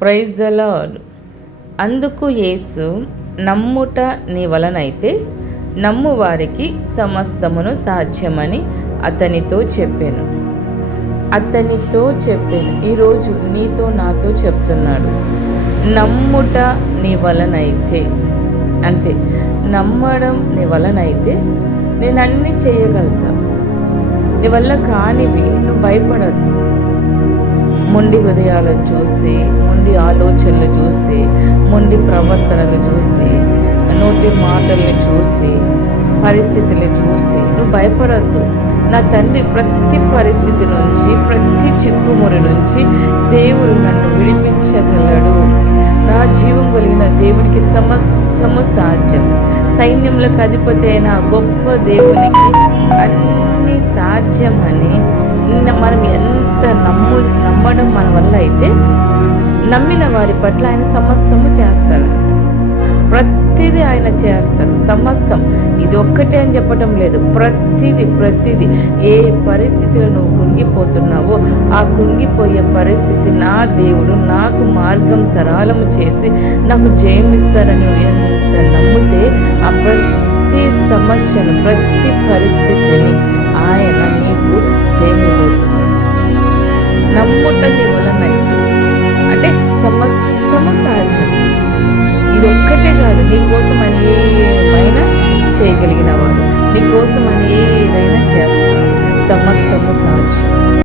Praise the lord. అందుకు యేసు, నమ్ముట నీ వలనైతే నమ్ము వారికి సమస్తమును సాధ్యమని అతనితో చెప్పాను. ఈరోజు నీతో నాతో చెప్తున్నాడు, నమ్ముట నీ వలనైతే. అంతే, నమ్మడం నీ వలనైతే నేను అన్నీ చేయగలుగుతా. నీ వల్ల కానివి నువ్వు భయపడద్దు. మొండి హృదయాలను చూసి, మొండి ఆలోచనలు చూసి, మొండి ప్రవర్తనలు చూసి, నోటి మాటల్ని చూసి, పరిస్థితులు చూసి నువ్వు భయపడద్దు. నా తండ్రి ప్రతి పరిస్థితి నుంచి, ప్రతి చిక్కుమురి నుంచి దేవుడు నన్ను విడిపించగలడు. నా జీవం కలిగిన దేవునికి సమస్తము సాధ్యం. సైన్యములకు అధిపతి అయిన గొప్ప దేవునికి అన్నీ సాధ్యమని మనం ఎంత నమ్మడం మన వల్ల అయితే, నమ్మిన వారి పట్ల ఆయన సమస్తము చేస్తాడు. ప్రతిదీ ఆయన చేస్తాడు. సమస్తం, ఇది ఒక్కటే అని చెప్పటం లేదు. ప్రతిదీ ఏ పరిస్థితిలో నువ్వు కృంగిపోతున్నావో ఆ కృంగిపోయే పరిస్థితి నా దేవుడు నాకు మార్గం సరళము చేసి నాకు జయమిస్తాడని ఎంత నమ్మితే ఆ ప్రతి సమస్యను, ప్రతి పరిస్థితిని ఆయన నీకు జయమిపోతున్నాడు. నమ్ముట నీ వలనైతే అంటే సమస్తము సాధ్యం. ఇది ఒక్కటే కాదు, నీ కోసం అని ఏమైనా చేయగలిగిన వాడు, నీ కోసం అని ఏదైనా చేస్తాడు. సమస్తము సాధ్యం.